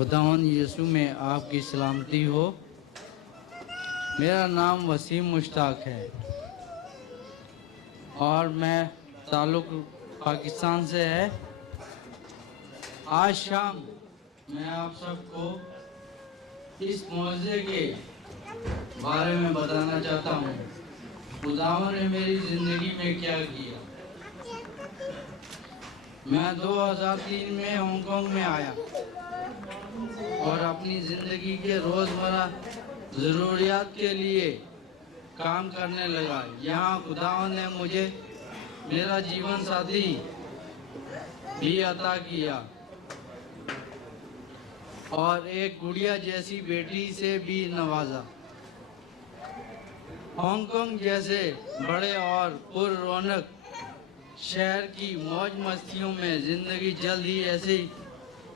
खुदावन यीशु में आपकी सलामती हो। मेरा नाम वसीम मुश्ताक है और मैं ताल्लुक़ पाकिस्तान से है। आज शाम मैं आप सबको इस मौज़े के बारे में बताना चाहता हूँ। खुदावन ने मेरी ज़िंदगी में क्या किया। मैं 2003 में हांगकांग में आया और अपनी ज़िंदगी के रोज़मर्रा ज़रूरियात के लिए काम करने लगा। यहाँ खुदावन ने मुझे मेरा जीवन साथी भी अता किया और एक गुड़िया जैसी बेटी से भी नवाजा। हांगकांग जैसे बड़े और पुररौनक शहर की मौज मस्तियों में ज़िंदगी जल्द ही ऐसे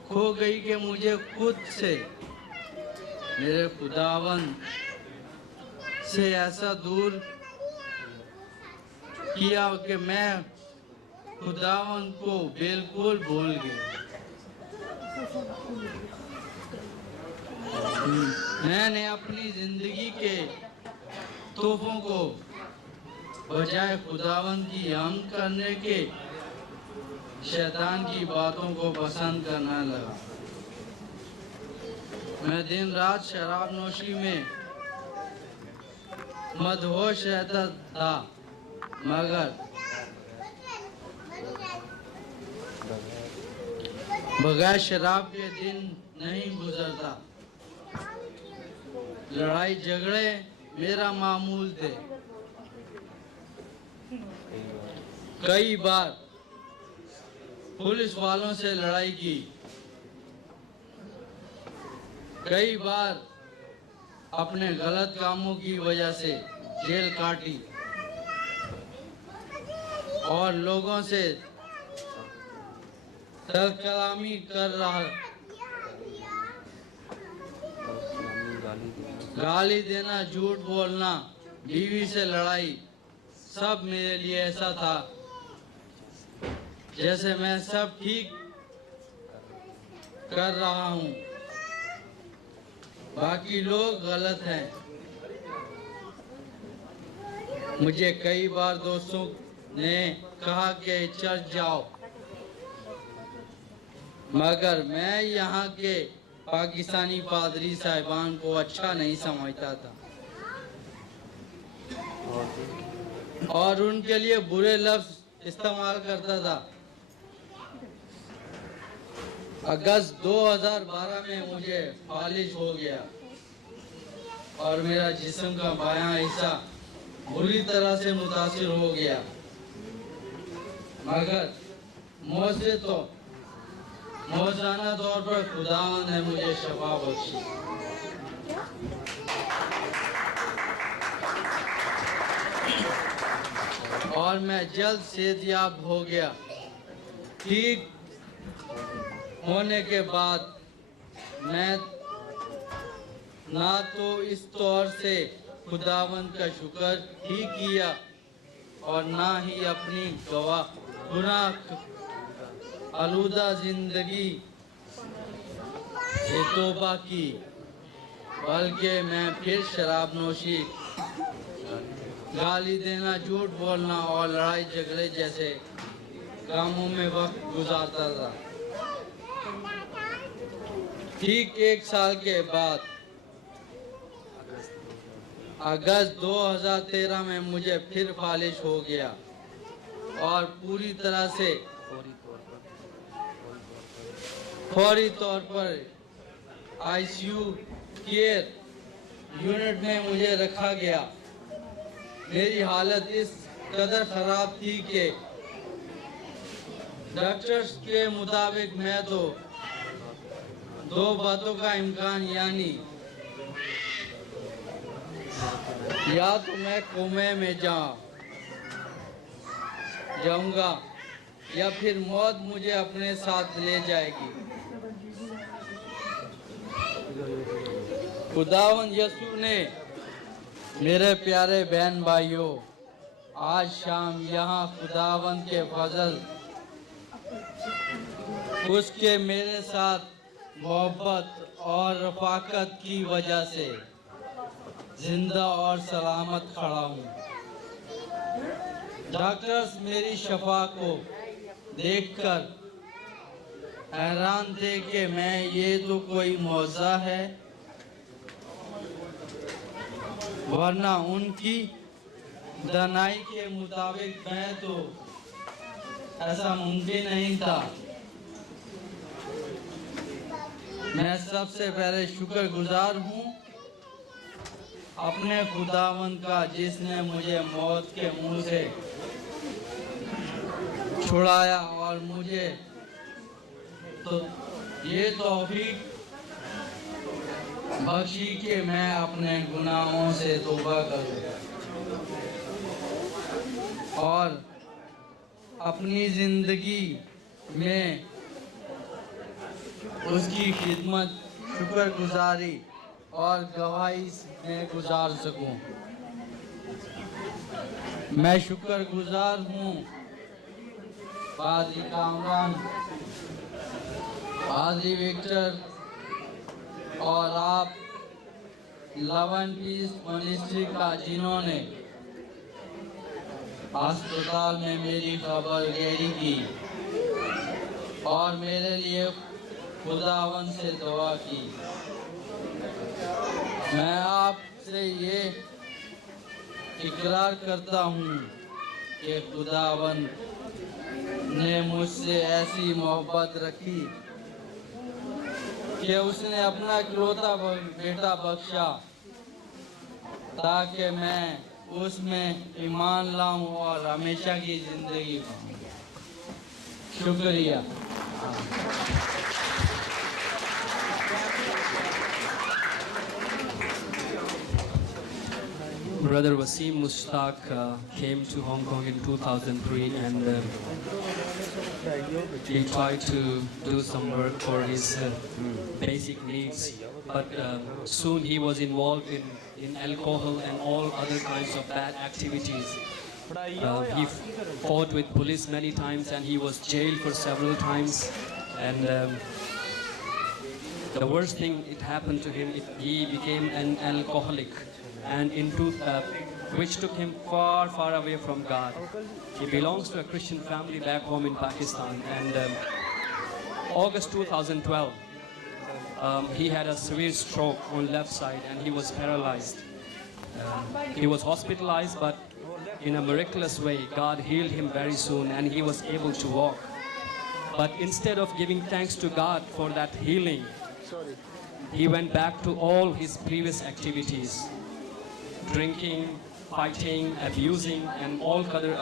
खो गई कि मुझे खुद से मेरे खुदावन से ऐसा दूर किया कि मैं खुदावन को बिल्कुल भूल गया। मैंने अपनी ज़िंदगी के तोहफों को बजाय खुदावन की हम करने के शैतान की बातों को पसंद करने लगा। मैं दिन रात शराब नोशी में मदहोश रहता था, मगर बगैर शराब के दिन नहीं गुजरता। लड़ाई झगड़े मेरा मामूल थे। कई बार पुलिस वालों से लड़ाई की, कई बार अपने गलत कामों की वजह से जेल काटी और लोगों से तरकलामी कर रहा, गाली देना, झूठ बोलना, बीवी से लड़ाई, सब मेरे लिए ऐसा था जैसे मैं सब ठीक कर रहा हूँ, बाकी लोग गलत हैं। मुझे कई बार दोस्तों ने कहा कि चर्च जाओ, मगर मैं यहाँ के पाकिस्तानी पादरी साहिबान को अच्छा नहीं समझता था और उनके लिए बुरे लफ्ज़ इस्तेमाल करता था। अगस्त 2012 में मुझे फालिज हो गया और मेरा जिस्म का बायां हिस्सा बुरी तरह से मुतासिर हो गया, मगर मौज़ाना तौर पर खुदावंद ने मुझे शफा बख्शी। और मैं जल्द सेहतयाब हो गया। ठीक होने के बाद मैं ना तो इस तौर से खुदावंद का शुक्र ही किया और ना ही अपनी गुनाह आलूदा जिंदगी से तौबा की, बल्कि मैं फिर शराब नोशी, गाली देना, झूठ बोलना और लड़ाई झगड़े जैसे कामों में वक्त गुजारता था। ठीक एक साल के बाद अगस्त 2013 में मुझे फिर फालिज हो गया और पूरी तरह से फौरी तौर पर आईसीयू केयर यूनिट में मुझे रखा गया। मेरी हालत इस कदर ख़राब थी कि डॉक्टर्स के मुताबिक मैं तो दो बातों का इम्कान, यानी या तो मैं कोमे में जाऊंगा या फिर मौत मुझे अपने साथ ले जाएगी। खुदावंद यीशु ने मेरे प्यारे बहन भाइयों, आज शाम यहाँ खुदावंद के फजल उसके मेरे साथ मोहब्बत और रफाकत की वजह से जिंदा और सलामत खड़ा हूँ। डॉक्टर्स मेरी शफा को देखकर हैरान थे कि मैं ये तो कोई मौज़ा है, वरना उनकी दानाई के मुताबिक मैं तो ऐसा मुमकिन नहीं था। मैं सबसे पहले शुक्रगुजार हूँ अपने खुदावंद का, जिसने मुझे मौत के मुंह से छुड़ाया और मुझे तो ये तौफीक बख्शी कि मैं अपने गुनाहों से तौबा करूँ और अपनी ज़िंदगी में उसकी खिदमत, शुक्रगुजारी और गवाही में गुजार सकूं। मैं शुक्रगुजार हूँ पादरी कामरान, पादरी विक्टर और आप लव एंड पीस मिनिस्ट्री का, जिन्होंने अस्पताल में मेरी खबरगिरी की और मेरे लिए खुदावन से दुआ की। मैं आपसे ये इकरार करता हूँ कि खुदावन ने मुझसे ऐसी मोहब्बत रखी कि उसने अपना इकलौता बेटा बख्शा ताकि मैं उसमें ईमान लाऊं और हमेशा की ज़िंदगी पाऊं। शुक्रिया। Brother Wasim Mushtaq came to Hong Kong in 2003 and he tried to do some work for his basic needs, but soon he was involved in alcohol and all other kinds of bad activities. He fought with police many times and he was jailed for several times, and the worst thing it happened to him, he became an alcoholic, and which took him far, far away from God. He belongs to a Christian family back home in Pakistan, and August 2012, he had a severe stroke on left side and he was paralyzed. He was hospitalized, but in a miraculous way, God healed him very soon and he was able to walk. But instead of giving thanks to God for that healing, he went back to all his previous activities: drinking, fighting, abusing, and all other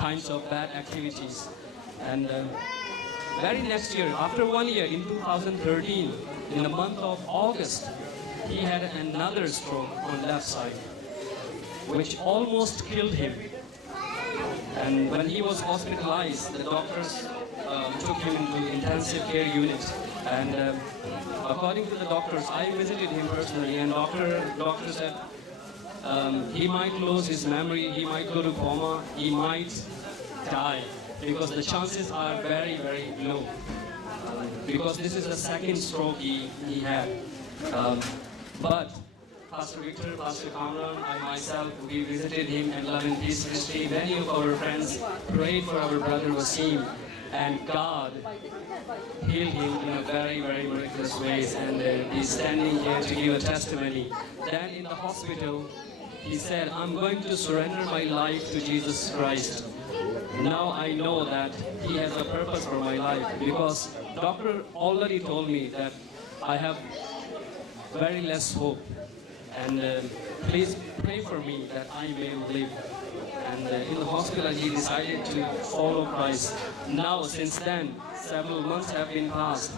kinds of bad activities. And very next year, after 1 year, in 2013, in the month of August, he had another stroke on left side, which almost killed him. And when he was hospitalized, the doctors took him into intensive care unit. And according to the doctors, I visited him personally, and doctor said he might lose his memory, he might go to coma, he might die, because the chances are very, very low. Because this is the second stroke he had. But Pastor Victor, Pastor Kamran, I myself, we visited him at Love and Peace Ministry. Many of our friends prayed for our brother Wasim, and God healed him in a very, very miraculous ways. And he's standing here to give a testimony. Then in the hospital, he said, "I'm going to surrender my life to Jesus Christ. Now I know that He has a purpose for my life, because doctor already told me that I have very less hope. And please pray for me that I may live." And in the hospital, he decided to follow Christ. Now, since then, several months have been passed.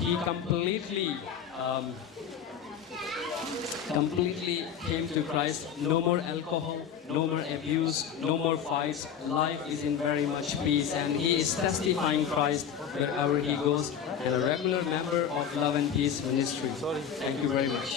He completely came to Christ. No more alcohol, no more abuse, no more fights. Life is in very much peace, and he is testifying Christ wherever he goes, and a regular member of Love and Peace Ministry. Thank you very much.